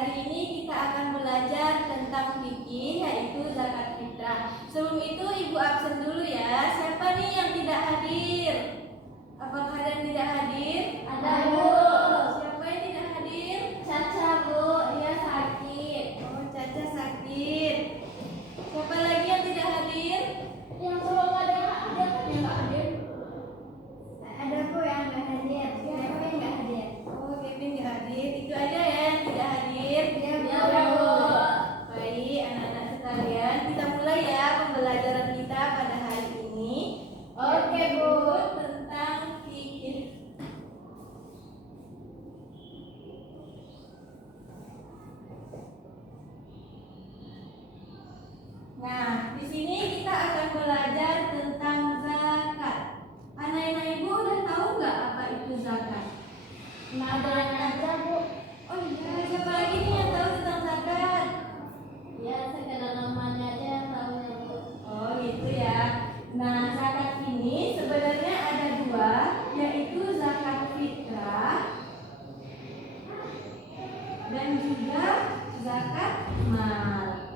Hari ini kita akan belajar tentang fikih, yaitu zakat fitrah. Sebelum itu Ibu absen dulu ya. Siapa nih yang tidak hadir? Apakah ada yang tidak hadir? Ada, Bu. Siapa yang tidak hadir? Caca, Bu. Dia sakit. Oh, Caca sakit. Siapa lagi yang tidak hadir? Yang selalu ada kan yang nggak hadir. Ada Bu yang nggak hadir. Siapa yang nggak hadir? Oh, Kevin nggak hadir. Itu aja ya yang tidak hadir. Ya, Bu. Baik, anak-anak sekalian, kita mulai ya pembelajaran kita pada hari ini. Oke, Bu. Tentang fikih. Nah, di sini kita akan belajar tentang zakat. Anak-anak Ibu udah tahu nggak apa itu zakat? Ada aja, Bu. Oh iya, siapa lagi nih yang tahu tentang zakat? Ya, sekedar namanya aja yang tahu ya, Bu. Oh gitu ya. Nah, zakat ini sebenarnya ada dua, yaitu zakat fitrah dan juga zakat mal.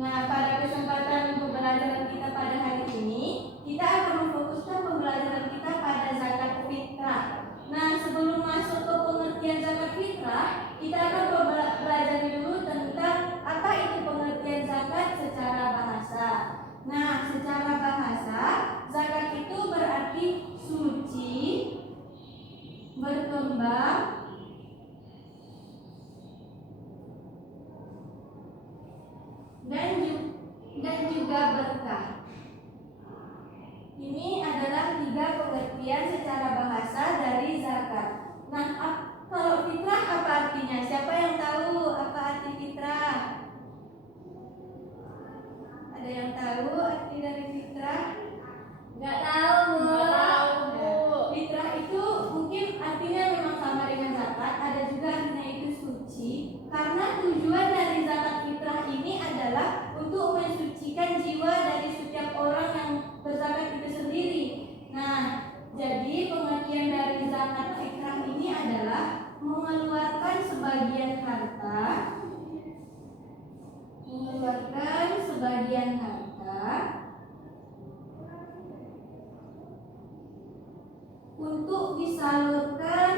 Nah, pada kesempatan pembelajaran kita pada hari ini, kita akan memfokuskan pembelajaran kita pada zakat fitrah. Nah, sebelum masuk ke pengertian zakat fitrah, kita akan belajar dulu tentang apa itu pengertian zakat secara bahasa. Nah, secara bahasa, zakat itu berarti suci, berkembang, dan juga berkah. Ini adalah tiga pengertian secara bahasa dari zakat. Nah, kalau fitrah apa artinya? Siapa yang tahu apa arti fitrah? Ada yang tahu arti dari fitrah? Nggak tahu, Bu. Nggak tahu, Bu. Fitrah itu mungkin artinya memang sama dengan zakat, ada juga artinya itu suci. Karena tujuan dari zakat fitrah ini adalah untuk mensucikan jiwa dari setiap orang yang berzakat itu sendiri. Nah, jadi pengertian dari zakat fitrah ini adalah mengeluarkan sebagian harta untuk disalurkan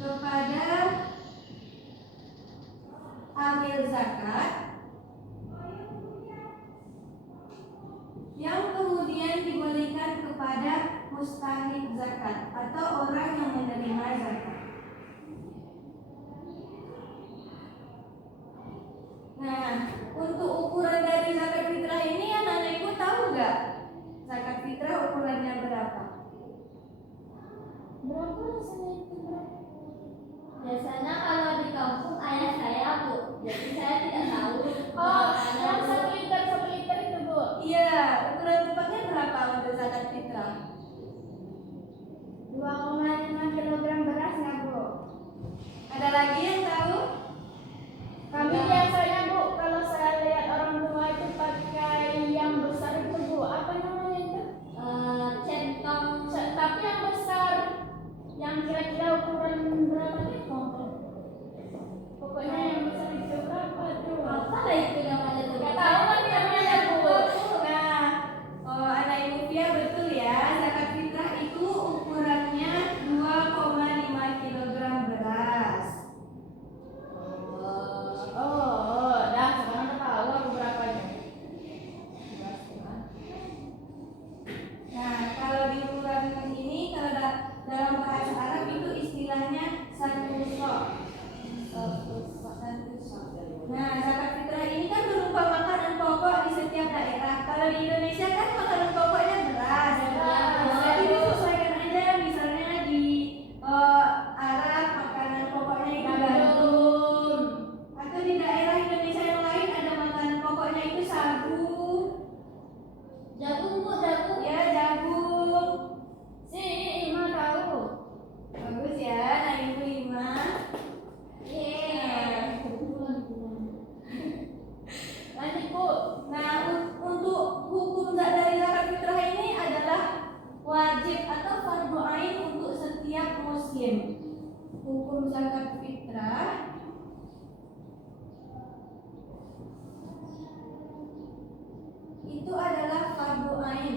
kepada amil zakat yang kemudian diberikan kepada mustahik zakat atau orang yang menerima zakat. Nah, untuk ukuran dari zakat fitrah ini anak-anak Ibu tahu nggak? Zakat fitrah ukurannya berapa? Berapa rasanya itu, Bu? Biasanya kalau di kampung ayah saya, Bu. Jadi saya tidak tahu. Oh, yang 1 liter itu, Bu. Iya, ukuran tepatnya berapa untuk zakat fitrah? 2,5 kilogram beras ya, Bu. Ada lagi yang tahu? Kami biasanya, Bu, kalau saya lihat orang tua itu pakai yang besar itu, Bu. Apa namanya itu? Centong. Tapi yang besar, yang kira-kira ukuran berapa itu? Pokoknya yang besar itu berapa tuh? Apa lah itu namanya tuh? Gak tahu lagi namanya, Bu. Nah, anak Ibu Fia betul ya, zakat fitrah itu ukurannya 2,5 kilogram beras. Dah sekarang udah tahu aku berapanya. Nah, kalau di ukuran ini, kalau dalam bahasa Arab itu istilahnya satu sok. Nah, zakat fitrah ini kan berupa makanan pokok di setiap daerah. Kalau di Indonesia kan makanan pokoknya beras. Jadi disesuaikan aja, misalnya di Arab makanan pokoknya itu gandum. Atau di daerah Indonesia yang lain ada makanan pokoknya itu sagu. Jagung, Bu, jagung. Ya, jagung. Si Ima tahu. Bagus ya. Nah, muslim. Hukum zakat fitrah itu adalah fardu ain,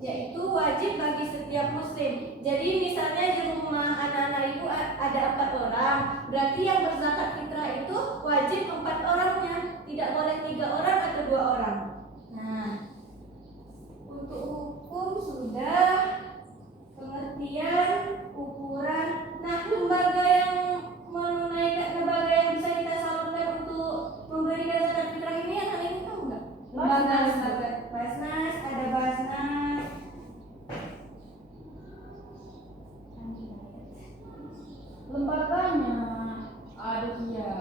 yaitu wajib bagi setiap muslim. Jadi misalnya di rumah anak-anak ibu ada 4 orang, berarti yang berzakat fitrah itu wajib 4 orangnya, tidak boleh 3 orang atau 2 orang. Nah, untuk hukum sudah, pengertian, ukuran. Nah, lembaga yang menunaikan, lembaga yang bisa kita salurkan untuk memberikan zakat fitrah ini anak ibu tahu nggak? Lembaga Basnas, ada Basnas. Lembaganya ada dia.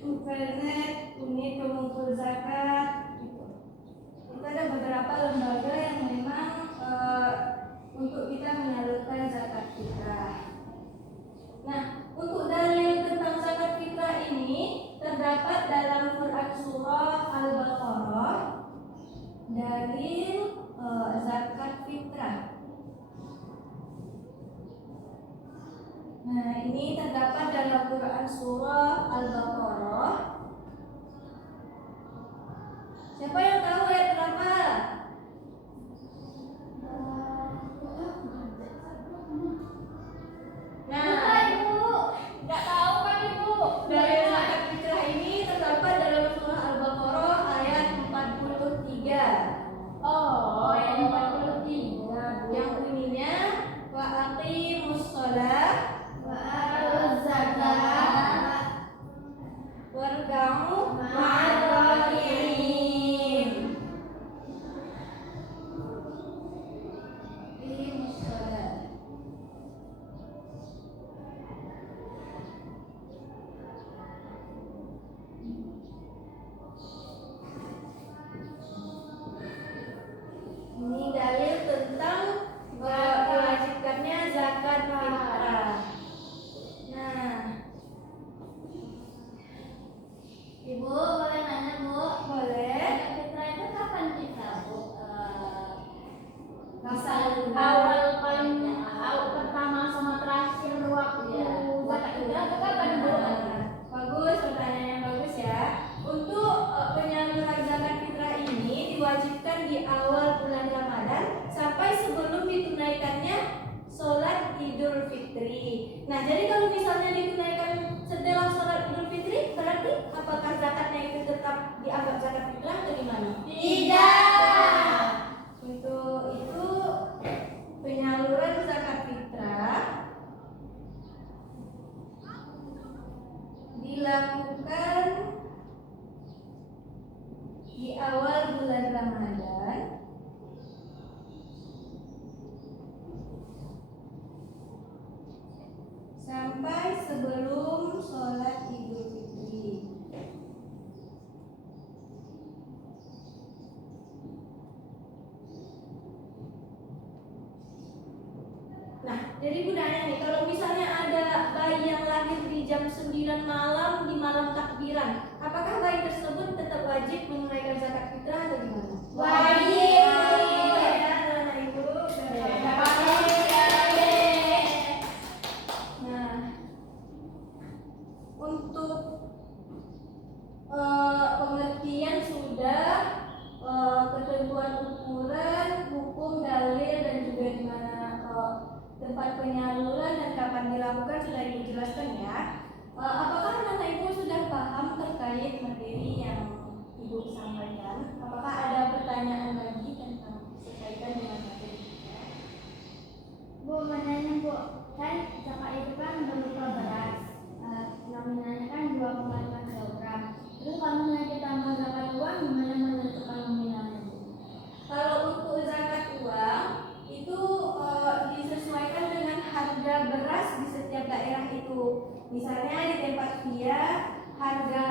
Upernet, unit pengumpul zakat, gitu. Itu ada beberapa lembaga yang memang untuk kita menyalurkan zakat fitrah. Nah, untuk dalil tentang zakat fitrah ini terdapat dalam Quran surah Al-Baqarah, dalil zakat fitrah. Nah, ini terdapat dalam Quran surah Al-Baqarah. Siapa yang tahu ayat berapa? Nah, Ibu, nggak tahu kan Ibu? dalil zakat fitrah ini terdapat dalam surah Al-Baqarah ayat 43. Oh, yang 43. Yang bunyinya wa aqimus shalah Wa atuz zakat warka'u ma'ar raki'in. aqimus shalah. Ini dalil tentang mewajibkannya zakat fitrah. Nah, Ibu boleh nanya Bu? boleh. Zakat fitrah itu kapan kita Bu? Bisa Awal awal pertama sama terakhir waktu zakat fitrah itu kapan Bu? Bagus, pertanyaan yang bagus ya. Untuk penyaluran zakat fitrah ini diwajibkan di awal bulan Ramadan sampai sebelum ditunaikannya sholat Idul Fitri. Nah, jadi kalau misalnya ditunaikan setelah sholat Idul Fitri, berarti apakah zakatnya itu tetap dianggap zakat fitrah atau gimana? Tidak. Untuk itu penyaluran zakat fitrah dilakukan di awal bulan Ramadan sampai sebelum sholat Idul Fitri. Nah, jadi Bu nanya nih, kalau misalnya ada bayi yang lahir di jam 9 malam di malam takbiran, apakah bayi tersebut tetap wajib menunaikan zakat fitrah atau gimana? Wajib. Ya, anak ibu. Nah, untuk pengertian sudah, ketentuan ukuran, hukum, dalil, dan juga di mana tempat penyaluran dan kapan dilakukan sudah dijelaskan ya. Apakah anak ibu sudah paham terkait materi yang ibu sampaikan? Apakah ada pertanyaan lagi tentang berkaitan dengan materi kita? Bu, menanya Bu, kan zakat itu kan berupa beras, nominalnya kan 2,5 kilogram. Terus kalau misalnya kita mau zakat uang, gimana menentukan nominalnya Bu? Kalau untuk zakat uang itu disesuaikan dengan harga beras di setiap daerah itu. Misalnya di tempat dia harga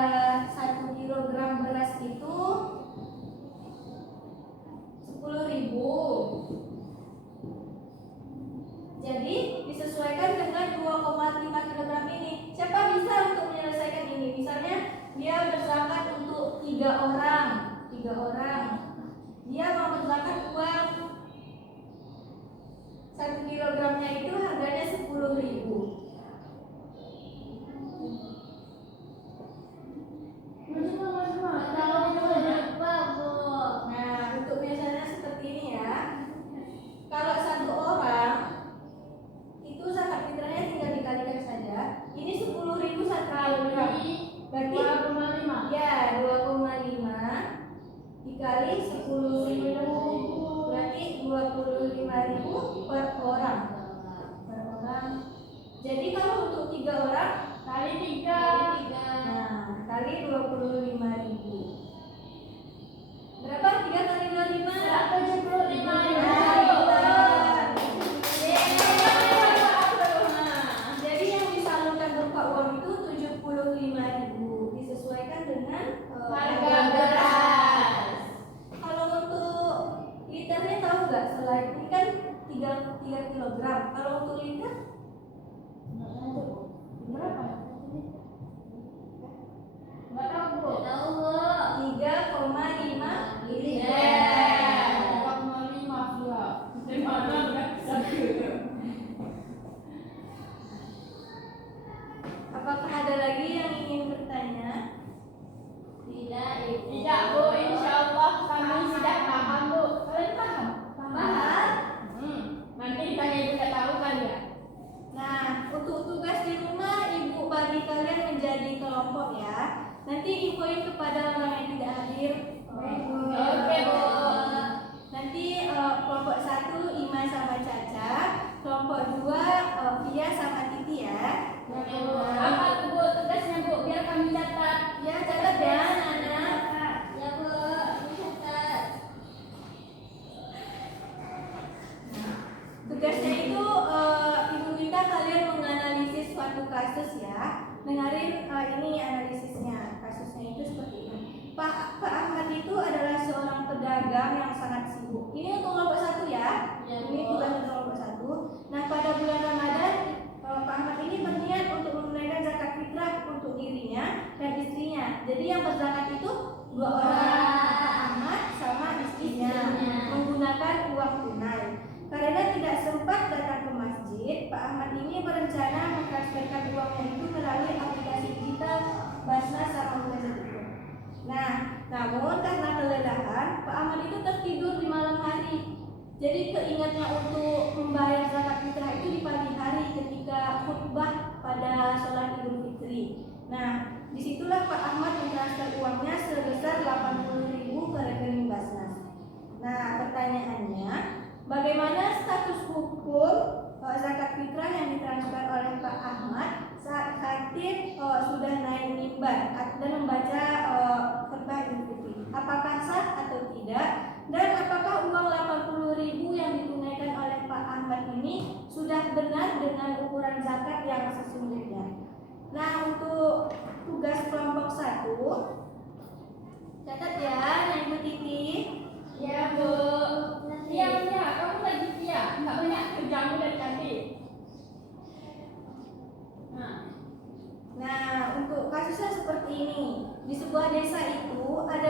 1 kilogram beras itu 1 kilogramnya itu harganya 10.000. Nah, untuk biasanya seperti ini ya. Kalau 1 orang itu zakat fitrahnya tinggal dikalikan saja. Ini 10.000 1 kilogram. Berarti 2,5. ya 2,5 dikali 10.000 berarti 25.000 per orang. Per orang. Jadi kalau untuk 3 orang Kali 3. nah, kali 25.000. Berapa? 3 kali 25? 175. Jadi yang disalurkan berupa uang itu 75.000 disesuaikan dengan Harga beras. Kalau untuk liternya tahu nggak? Selain ini kan 3 kilogram. Kalau untuk liter Berapa? Enggak tahu, Bu. 3,5 liter. 3,5 pula. Di mana enggak bisa. Apakah ada lagi yang ingin bertanya? Tidak, Bu. Insyaallah kami sudah paham, Bu. Kalian paham? Paham? Nanti ditanya ibu tidak tahu kali ya. Nah, untuk tugas di rumah ibu bagi kalian menjadi kelompok ya. Nanti infoin kepada orang yang tidak hadir. Oke, Bu. Nanti kelompok 1 Ima sama Caca, kelompok 2 Via sama Titi ya. Apa tuh, Bu, tugasnya, Bu? Biar kami catat. Ya, catat ya anak-anak. Tugasnya itu ibu minta kalian menganalisis suatu kasus ya. Dengarin ini analisisnya. Kasusnya itu seperti ini. Pak Ahmad itu adalah seorang pedagang yang sangat sibuk. Ini untuk kelompok 1 ya. Ini tugas untuk kelompok 1. Nah, pada bulan Ramadan Pak Ahmad ini berniat untuk menunaikan zakat fitrah untuk dirinya dan istrinya. Jadi yang berzakat itu 2 orang, Pak Ahmad sama istrinya, menggunakan uang tunai. Karena tidak sempat datang ke masjid, Pak Ahmad ini berencana mentransferkan uangnya itu melalui aplikasi digital Basnas sama Mubazir. Nah, namun karena kelelahan, Pak Ahmad itu tertidur di malam hari. Jadi keingatnya untuk membayar zakat fitrah itu di pagi hari ketika khutbah pada sholat Idul Fitri. Nah, disitulah Pak Ahmad mentransfer uangnya sebesar 80.000 ke rekening Basnas. Nah, pertanyaannya, bagaimana status hukum zakat fitrah yang ditransfer oleh Pak Ahmad saat khatib sudah naik mimbar dan membaca khutbah Idul Fitri? Apakah sah atau tidak? Dan apakah uang 80.000 yang ditunaikan oleh Pak Ahmad ini sudah benar dengan ukuran zakat yang sesungguhnya? Nah, untuk tugas kelompok 1 catat ya, Ibu Titi. Ya, Bu. Iya, kamu lagi Tia. Enggak banyak kerjamu dari tadi. Nah, untuk kasusnya seperti ini. Di sebuah desa itu ada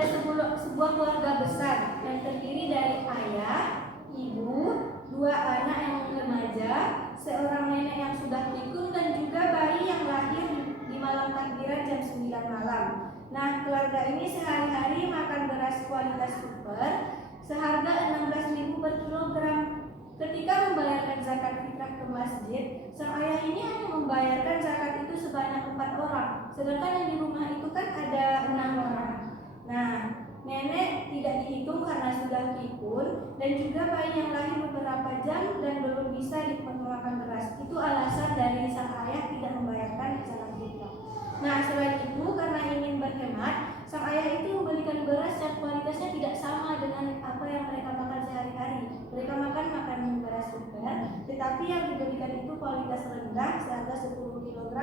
sebuah keluarga besar yang terdiri dari ayah, ibu, 2 anak yang remaja, seorang nenek yang sudah pikun dan juga bayi yang lahir di malam takbiran jam 9 malam. Nah, keluarga ini sehari-hari makan beras kualitas super seharga 16.000 per kilogram. Ketika membayarkan zakat fitrah ke masjid, sang ayah ini hanya membayarkan zakat itu sebanyak 4 orang, sedangkan yang di rumah itu kan ada 6 orang. Nah, nenek tidak dihitung karena sudah pikun dan juga bayi yang lahir beberapa jam dan belum bisa dimakan beras. Itu alasan dari sang ayah tidak membayarkan zakat fitrah. Nah, selain itu karena ingin berhemat, sang ayah itu membelikan beras yang kualitasnya tidak sama dengan apa yang mereka makan sehari-hari. Mereka makan beras super, tetapi yang diberikan itu kualitas rendah seharga 10 kg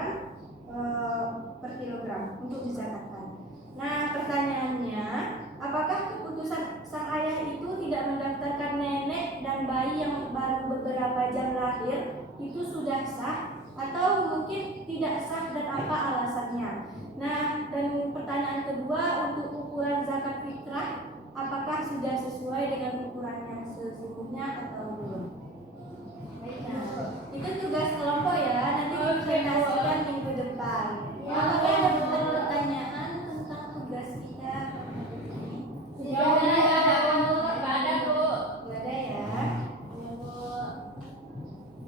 per kilogram untuk dizakatkan. Nah, pertanyaannya, apakah keputusan sang ayah itu tidak mendaftarkan nenek dan bayi yang baru beberapa jam lahir itu sudah sah atau mungkin tidak sah dan apa alasannya? Nah, dan pertanyaan kedua, untuk ukuran zakat fitrah apakah sudah sesuai dengan ukuran yang sesungguhnya atau belum?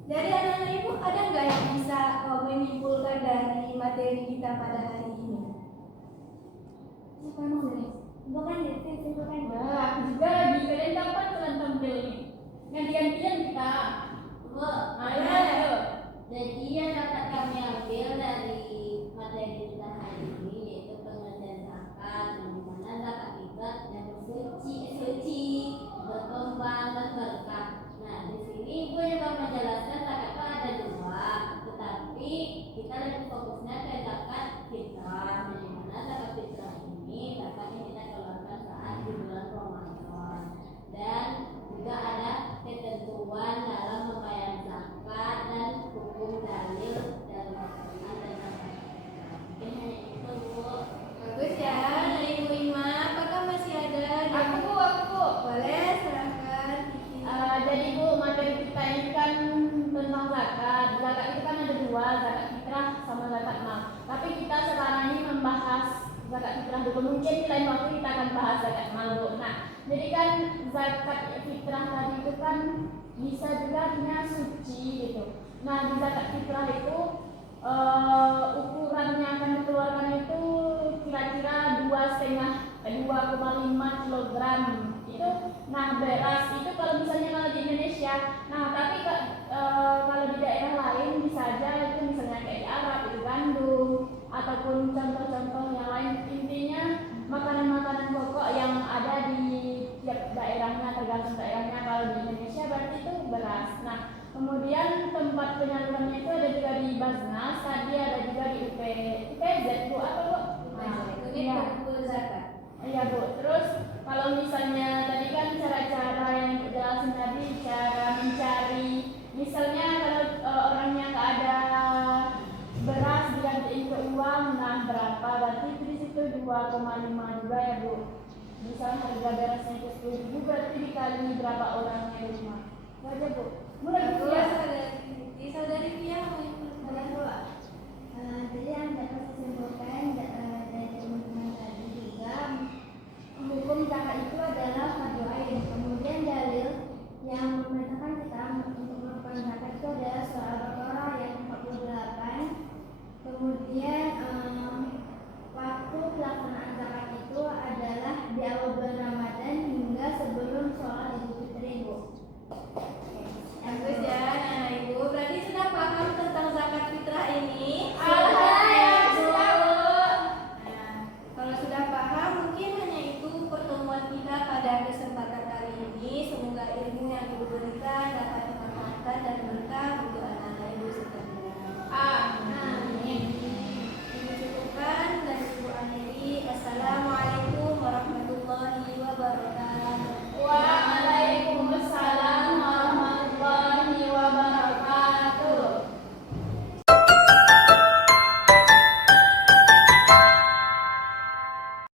Dari anak-anak ibu ada nggak yang bisa menyimpulkan dari materi kita pada hari ini? Siapa yang mau nulis? Bukan dari simpulkan. Nah, aku juga lagi. Kalian kapan kalian tampil nih? Ganti-gantian kita. Bu, Ayo. jadi yang dapat kami ambil dari materi kita hari ini yaitu pengertian zakat, yang dimana zakat itu yang suci, berkembang dan berkah. Nah, di sini Ibu juga menjelaskan zakat itu ada dua, tetapi kita lebih fokusnya ke zakat fitrah, yang dimana zakat fitrah ini zakat yang kita keluarkan saat di bulan Ramadan, dan juga ada ketentuan dalam membayar zakat dan hukum dalil dalam Al-Quran dan zakat. Mungkin hanya itu, Bu. Bagus ya, dari Ibu Ima. Apakah masih ada? Aku. Boleh, silahkan. Kiki. Jadi Bu, materi kita ini kan tentang zakat. Zakat itu kan ada dua, zakat fitrah sama zakat mal. Tapi kita sekarang ini membahas zakat fitrah dulu. Mungkin di lain waktu kita akan bahas zakat mal, Bu. Nah, jadi kan zakat fitrah tadi itu kan bisa juga artinya suci gitu. Nah, di zakat fitrah itu ukurannya akan dikeluarkan itu kira-kira 2,5 kilogram itu. Nah, beras itu kalau misalnya di Indonesia, nah tapi kalau di daerah lain bisa aja itu misalnya kayak di Arab itu gandum ataupun contoh-contoh yang lain. Intinya makanan-makanan pokok yang ada di tiap daerahnya, tergantung daerahnya. Kalau di Indonesia berarti itu beras. Nah, kemudian tempat penyalurannya itu ada juga di Basnas, tadi ada juga di UPZ, Bu. Apa, Bu? Ini kumpul zakat. Iya, Bu. Terus kalau misalnya tadi kan cara-cara yang dijelasin tadi, cara mencari, misalnya kalau orangnya nggak ada beras digantiin ke uang, nah berapa? Berarti di situ 2,5 juga ya, Bu. Misalnya harga berasnya itu 10.000, berarti dikali berapa orangnya di rumah? Itu aja, Bu.